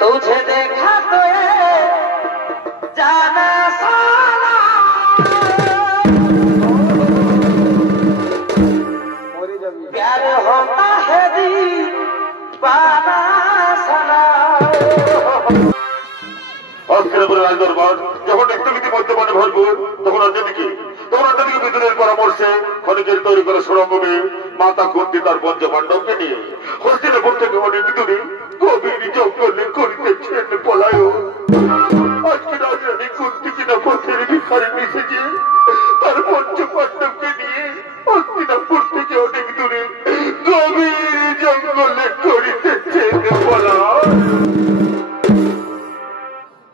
तुझे देखा तो ये जाना साला प्यार होता है दीवाना साला। দরবার যখন একটুকিতি মদ্যপানে ভরপুর তখন অন্যদিকে বিদ্যুতের পরামর্শে ক্ষণিকের তৈরি করা সুরঙ্গে মাতা কুন্তি তার পঞ্চপাণ্ডবকে নিয়ে হস্তিনাপুর থেকে অনেক দূরে গভীর জঙ্গলে করিতেছেন পলায়ন। আজকে রাজরানী কুন্তি কিনা পথের ভিখারি মিশেছে তার পঞ্চপাণ্ডবকে নিয়ে হস্তিনাপুর থেকে অনেক দূরে গভীর জঙ্গলে করিতেছেন পলায়ন।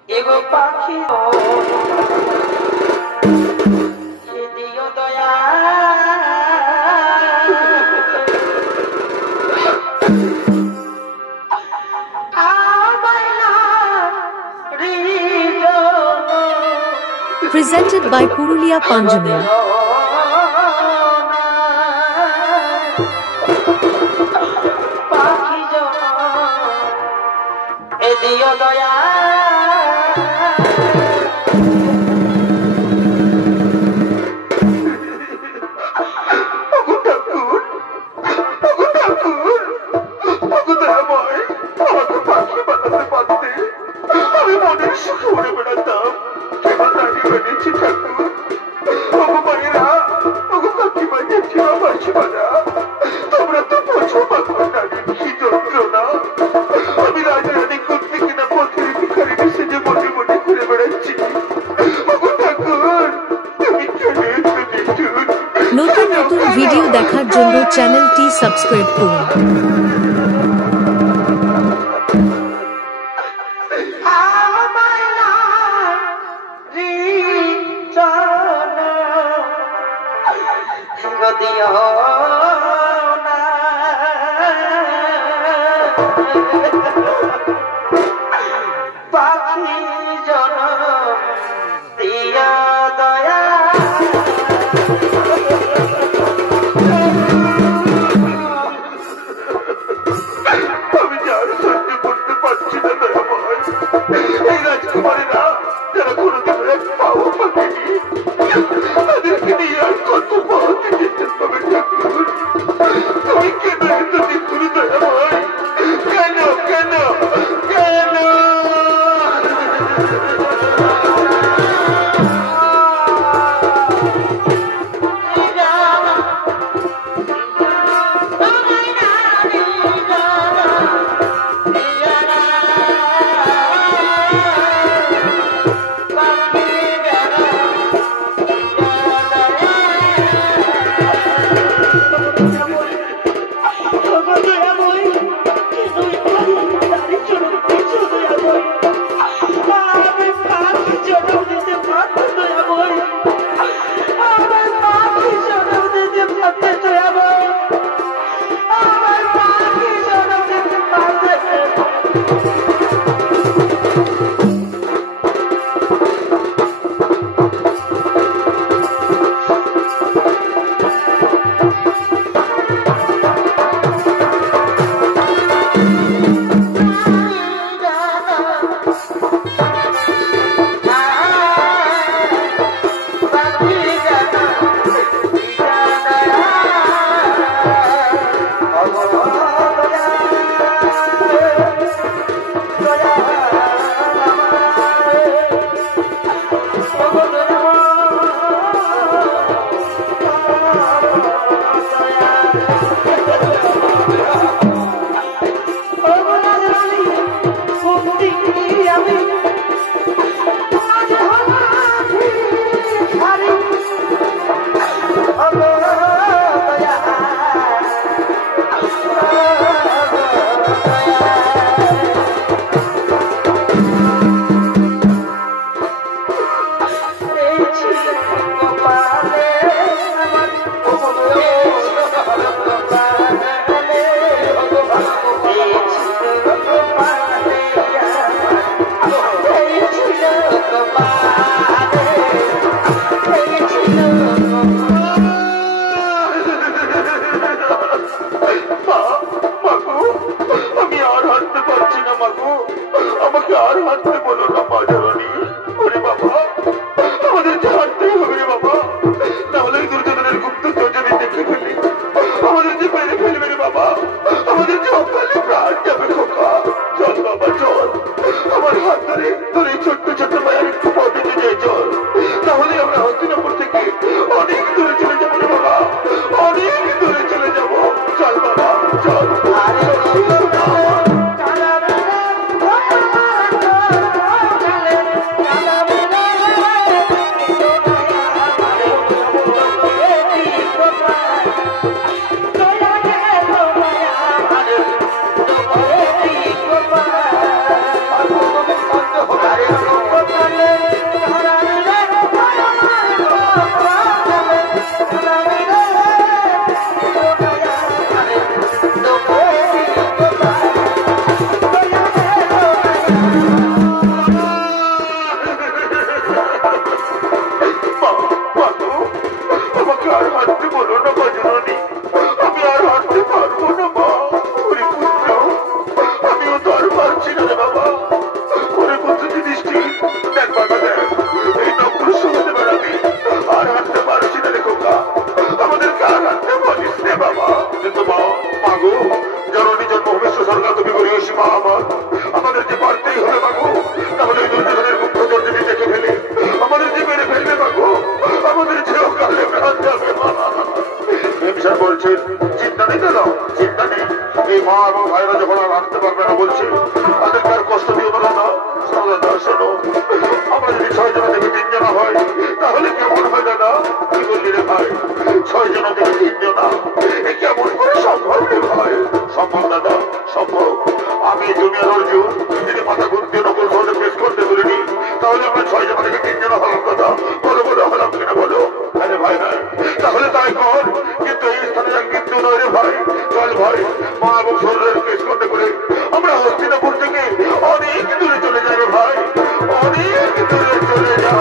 एगो पाखी दियो दया Presented by Purulia Panjamir. पाखी जो ए दियो दया নতুন নতুন ভিডিও দেখার জন্য চ্যানেলটি সাবস্ক্রাইব করুন। পাখি জন দিয়া দয়া আমি যার সহ্য করতে পারছি না দয়াময়। এই রাজকুমারীরা যারা কোনোদিন এক পাও পাকেনি তাদেরকে নিয়ে আর কত পথ যেতে হবে ঠাকুর। তুমি কেন এত নিপুণ দয়াময়? কেন কেন কেন? Bye. মধ্যপুর থেকে অনেক দূরে চলে যাবে ভাই, অনেক দূরে চলে যায়।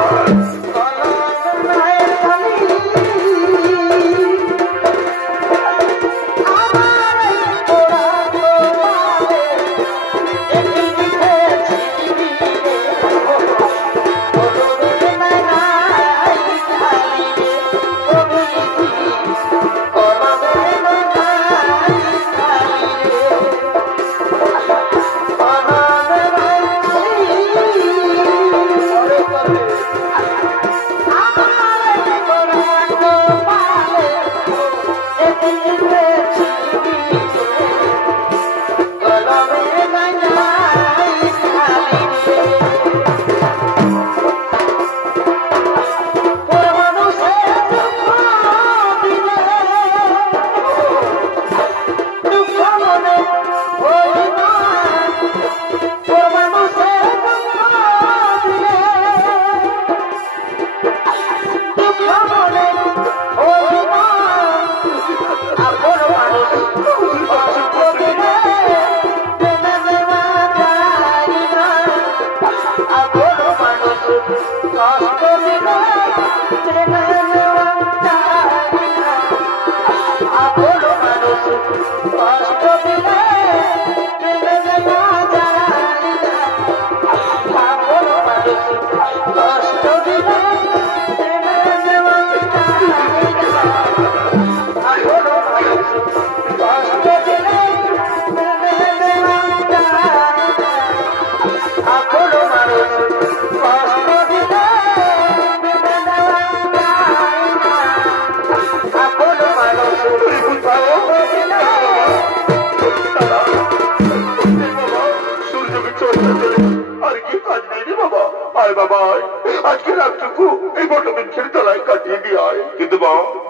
আজকে রাতটুকু এই বটবৃক্ষের তলায় কাটিয়ে দিয়ে আয়। কিন্তু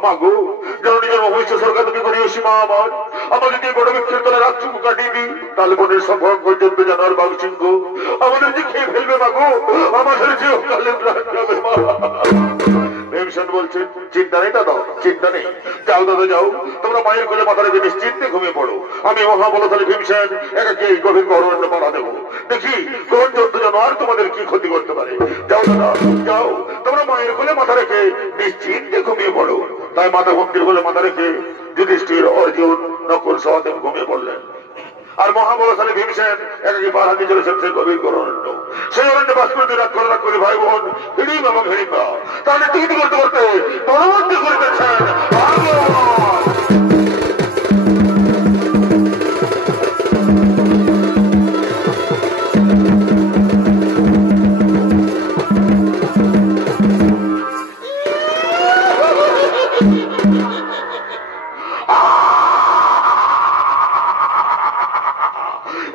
মাগো যেন নিজের অবশ্য সরকার তুমি করিও সীমা আমার, আমাদেরকে এই বটবৃক্ষের তলায় রাতটুকু কাটিয়ে দিই, তাহলে বনের সম্পর্ক পর্যন্ত জানার বাঘ সিংহ আমাদের যে খেয়ে ফেলবে মাগো, আমাদের যে কালের রাত যাবে মা। ভীমসেন বলছে চিন্তা নেই দাদা, চিন্তা নেই, যাও দাদা যাও, তোমরা মায়ের কোলে মাথা রেখে নিশ্চিন্তে ঘুমিয়ে পড়ো। আমি মহাবলশালী ভীমসেন একাকে এই গভীর অরণ্যে মারা দেবো, দেখি কোন জন্তু যেন আর তোমাদের কি ক্ষতি করতে পারে। যাও দাদা যাও, তোমরা মায়ের কোলে মাথা রেখে নিশ্চিন্তে ঘুমিয়ে পড়ো। তাই মাতা ভক্তির কোলে মাথা রেখে যুধিষ্ঠির, অর্জুন, নকুল সহদেব ঘুমিয়ে পড়লেন। আর মহাবলশালী ভীমসেন একাকি পাহারা দিয়ে চলেছেন সেই গভীর অরণ্য। সেই অরণ্যে বাস করতে রাগ করে ভাই বোন হিড়িম এবং হিড়িম্বা তাহলে টিকিট করতে করতে পরবর্তী করিতেছেন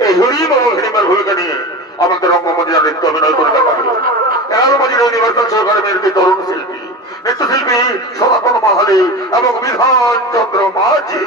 এই হরিম এবং হিড়িম্বার ভূমিকা নিয়ে আমাদের রঙ্গমঞ্চে নৃত্য অভিনয় করে দেখাবে এলাকাবাজির ইউনিভার্সাল সরকারের মেয়েদের তরুণ শিল্পী, নৃত্যশিল্পী সনাতন মাহালি এবং বিধান চন্দ্র মাঝি।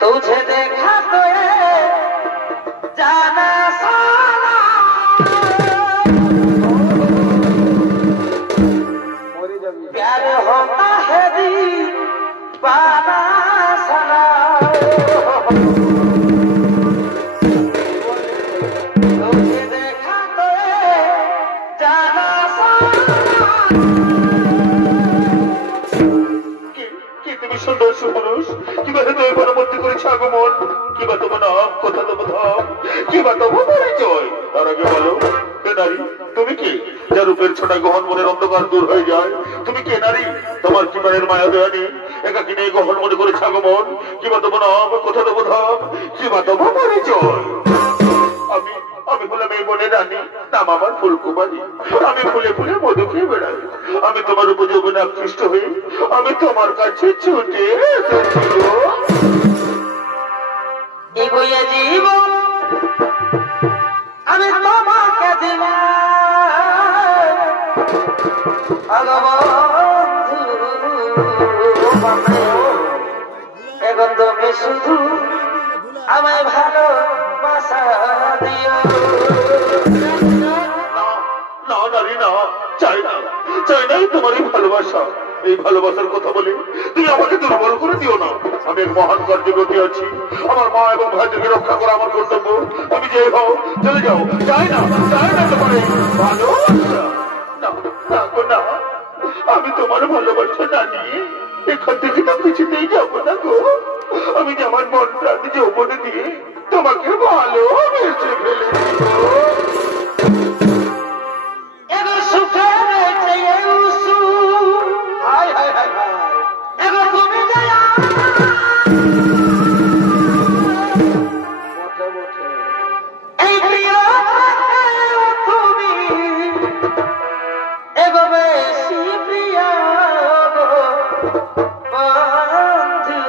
तुझे देखा तो ये जाना साला प्यार होता है दीवाना साला तुझे देखा तो ये जाना साला তুমি সুন্দর সুপুরুষ কিবা হৃদয় পরবর্তী করেছে আগমন কিবা তোমার নাম কথা তোমার ধাম কিবা তোমার পরিচয় তার আগে বলো কে নারী তুমি কি যার রূপের ছোটা গহন মনের অন্ধকার দূর হয়ে যায় তুমি কে নারী তোমার কি মনের মায়া দেয়া নেই একাকি নেই গহন মনে করেছে আগমন কিবা তোমার নাম কথা তোমার ধাম কিবা তোমার পরিচয় আমি আমি হলাম এই বনে রানী নাম আমার ফুলকুমারী আমি ফুলে ফুলে মধু খেয়ে বেড়াই আমি তোমার উপযোগনে আকৃষ্ট হয়ে আমি তোমার কাছে ছুটে এসেছিল এগোয়ে জীবন আমি তোমাকে দিলাম এখন তুমি শুধু আমায় ভালোবাসা দিও না নারী না চাই না চাই নাই তোমার এই ভালোবাসা এই ভালোবাসার কথা বলে তুমি আমাকে দুর্বল করে দিও না আমি এক মহান কার্যে গতি আছি আমার মা এবং ভাইদেরকে রক্ষা করা আমার কর্তব্য তুমি যে হও চলে যাও চাই না তোমার এই ভালোবাসা না না গো না আমি তোমার ভালোবাসা না নিয়ে এখান থেকে তো কিছুতেই যাবো না গো আমি যে আমার মন প্রাণ যৌবনে দিয়ে তোমাকে ভালোবেসে ফেলেছি এগো সুখে এগো তুমি যায়া এই প্রিয় তুমি এগো বেশি প্রিয় বন্ধু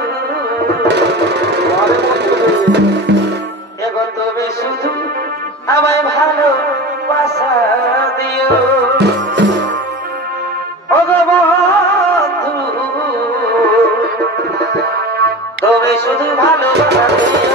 এগো তুমি শুধু আমায় ভালোবাসা দিও ওগো বন্ধু তুমি শুধু ভালোবাসা দিও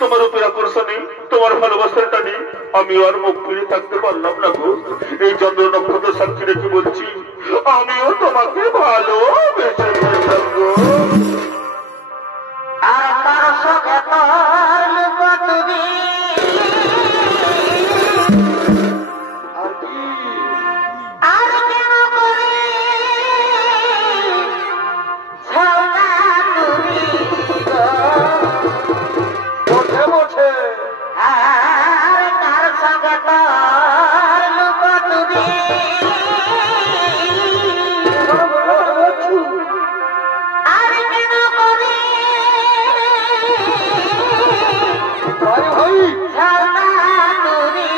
তোমার উপর আকর্ষণে তোমার ভালোবাসার টানে আমি আর মুখ ফিরে থাকতে পারলাম না গো এই চন্দ্র নক্ষত্র সাক্ষী রেখে বলছি আমিও তোমাকে ভালোবেসে ফেললাম গো আর তার সঙ্গে তোর তুমি আর কেন করে ছাওনা তুমি ওঠে ওঠে আর তার সঙ্গে তোর তুমি আর কেন করে ছাওনা তুমি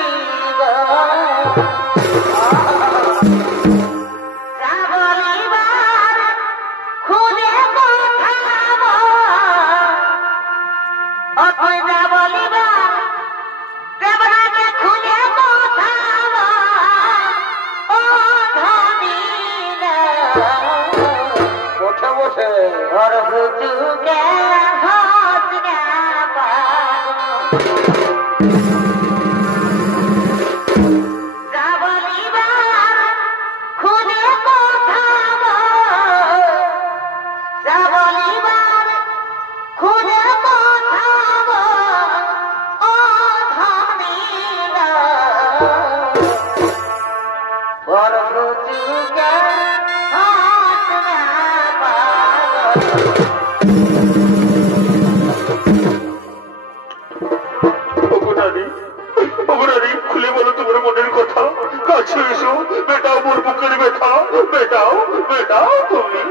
খুলে বলো তোমার মনের কথা কাছে এসো বেটাও মোর বুকের ব্যথা বেটাও বেটাও তুমি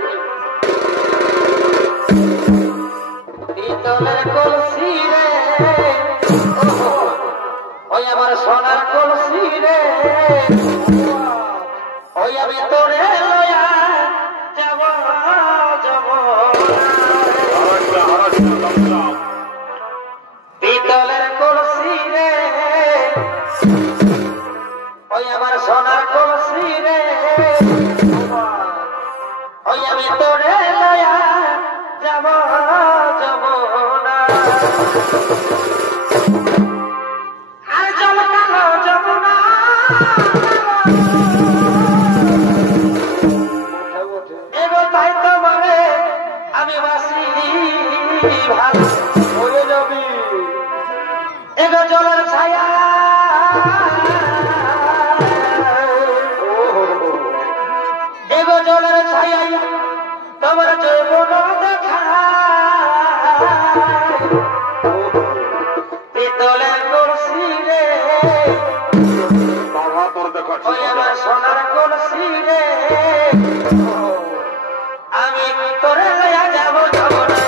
পিতলের কলসি রে ওই আমার সোনার কলসি রে ওই আমি তোরে লয়া যাব যাব পিতলের কলসি রে ওই আমার সোনার কলসি রে ওই আমি তোরে লয়া যাব যাব না আর জল কালো যাব না এগো তাই তোমারে আমি বাসি ভালো হয়ে যাবি এগো জলের ছায়া এগো জলের ছায়া তোমার যৌবন দেখা পিতলের কলসি রে ওই আমার সোনার কলসি রে আমি তোরে লয়া যাব যাব না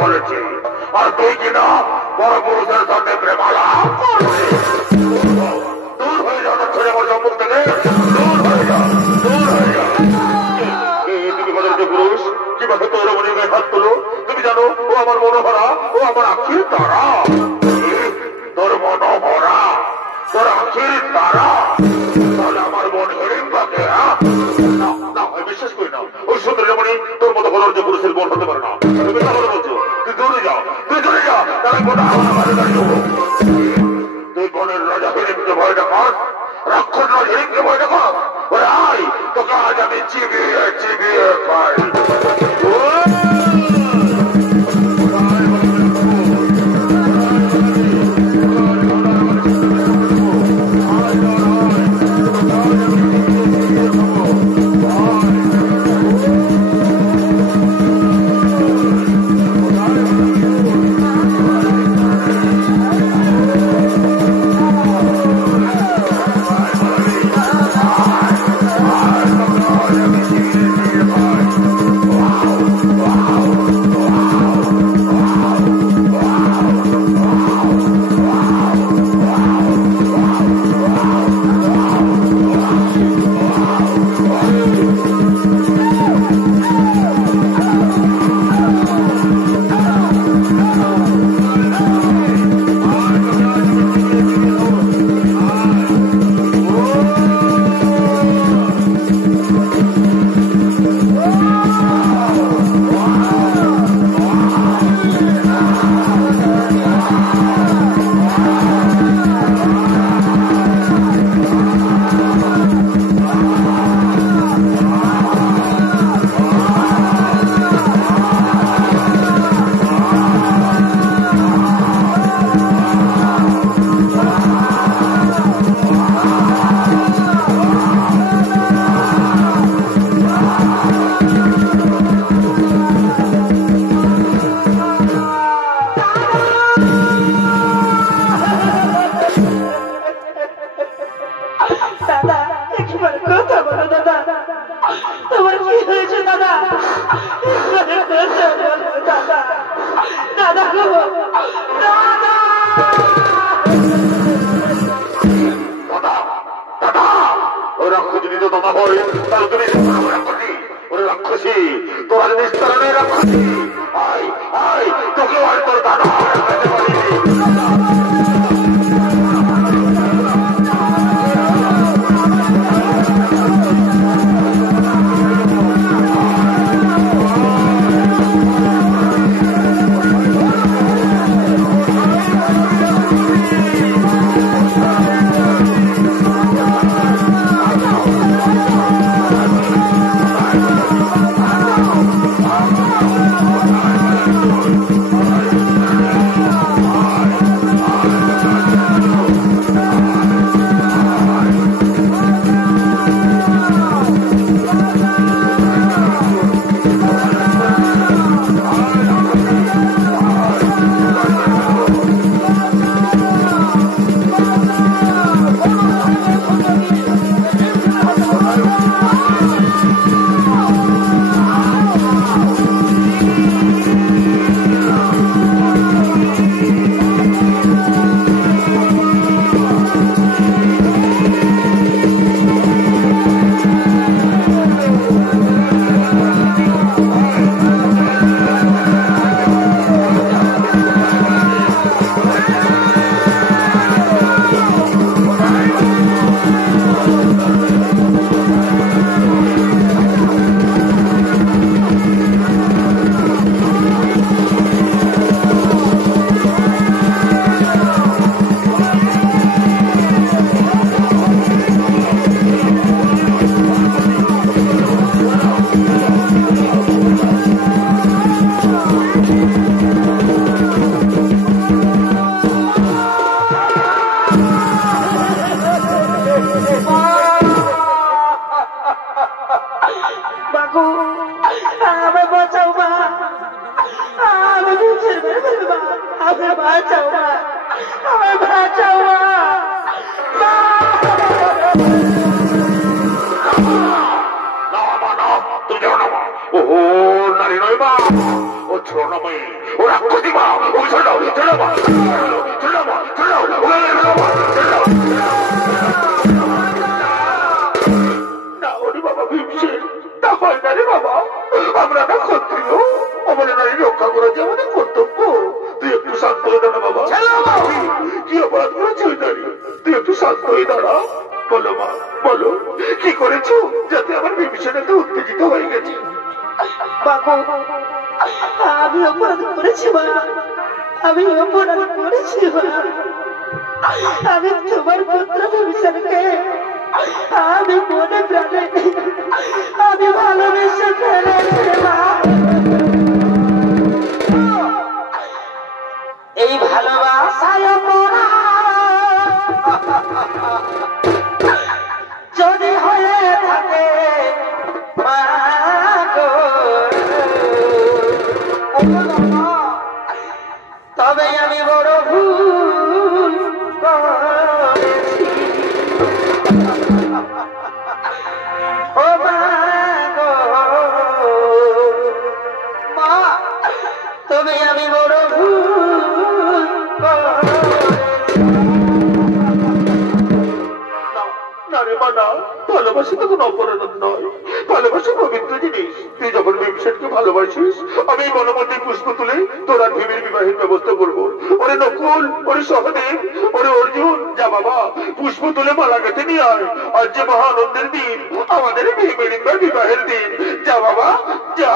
বলেছি আর তুই কিনা বড় পুরুষের সাথে প্রেমালাপ করছিস দূর হয়ে যাও ছেড়ে আমার সম্মুখ থেকে দূর হয়ে যাও দূর হয়ে যাও তুমি বলেছো পুরুষ কিভাবে তোর মনে গায়ে হাত তুলো তুমি জানো ও আমার মনোহরা ও আমার আখির তারা তোর মনোহরা তোর আখির তারা তাহলে আমার মন হিড়িম্বাকে না বিশ্বাস করি না ওই সুন্দরী মনে তোর মতো বলার যে পুরুষের বোন হতে পারে না তুমি কথা বলছো তুই দূরে যাও তাহলে গোটা আমার তুই বনের রাজা হিড়িমকে ভয় দেখাস রাক্ষস রাজ হিড়িমকে ভয় দেখাস ওরে আয় তোকে আজ আমি চিবিয়ে চিবিয়ে খাই বাঁচাও মা, আমায় বাঁচাও মা। ও নারী নয় মা, ও ছোড়নাময়ী, ও রাক্ষসী মা, ও ছেড়ে ছেড়ে মা, ছেড়ে মা, ছেড়ে না ওরে বাবা ভীমসেন, তা হয় না রে বাবা, আমরা না ক্ষত্রিয়, আমাদের নারী রক্ষা করা যে আমাদের কর্তব্য। তুই একটু শান্ত হয়ে দাঁড়া বাবা। কি অপরাধ করেছি ওই নারী? তুই একটু শান্ত হয়ে দাঁড়া। বলো মা, বলো কি করেছো যাতে আমার ভীমসেন এত উত্তেজিত হয়ে গেছে? বাবু, আমি অপরাধ করেছি মা, আমি অপরাধ করেছি মা। আমি তোমার পুত্র ভীমসেনকে আমি মনে প্রাণে আমি ভালোবেসে ফেলেছি মা। এই ভালোবাসায় মোরা যদি হয়ে থাকে মা গো, তবে আমি বড় ভুল করেছি ও মা গো, মা তবে আমি বড় ভুল করেছি। না রে মা, না, ভালোবাসা তো কোনো অপরাধ নয়, ভালোবাসা পবিত্র জিনিস। তুই যখন ভীমসেনকে ভালোবাসিস, আমি এই বনমধ্যে পুষ্প তুলে তোর আর ভীমের বিবাহের ব্যবস্থা করবো। ওরে নকুল, ওরে সহদেব, ওরে অর্জুন, যা বাবা পুষ্প তুলে মালা গেঁথে নিয়ে আয়। আজ যে মহা আনন্দের দিন, আমাদের ভীমের বিবাহের দিন। যা বাবা যা।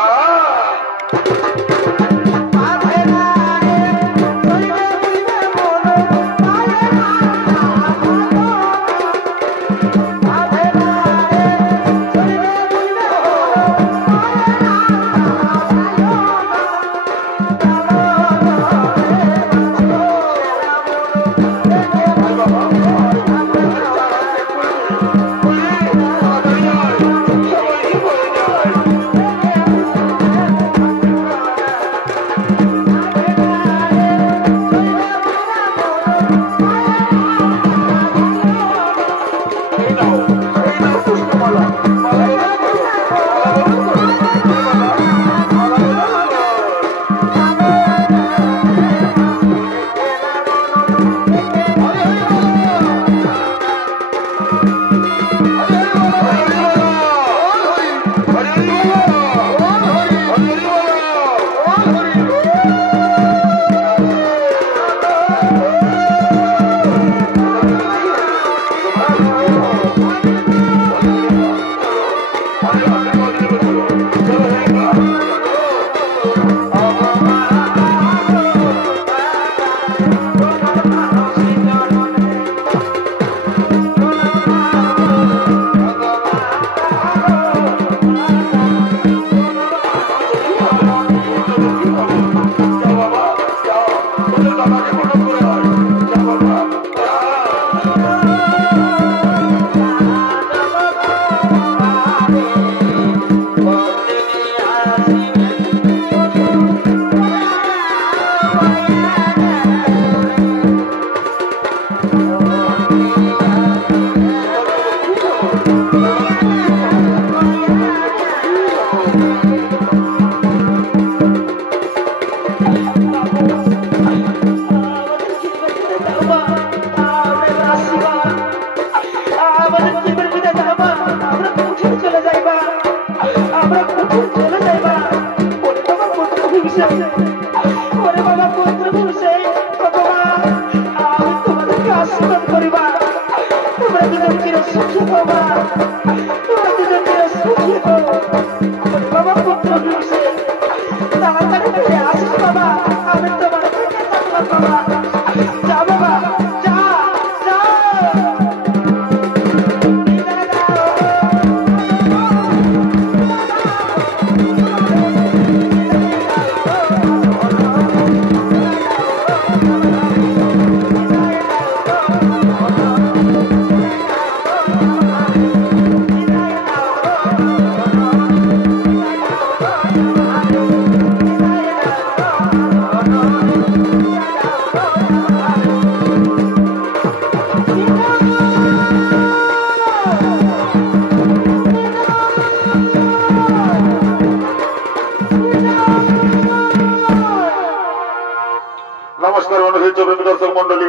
নমস্কার অনুষ্ঠিত প্রেমী দর্শক মন্ডলী,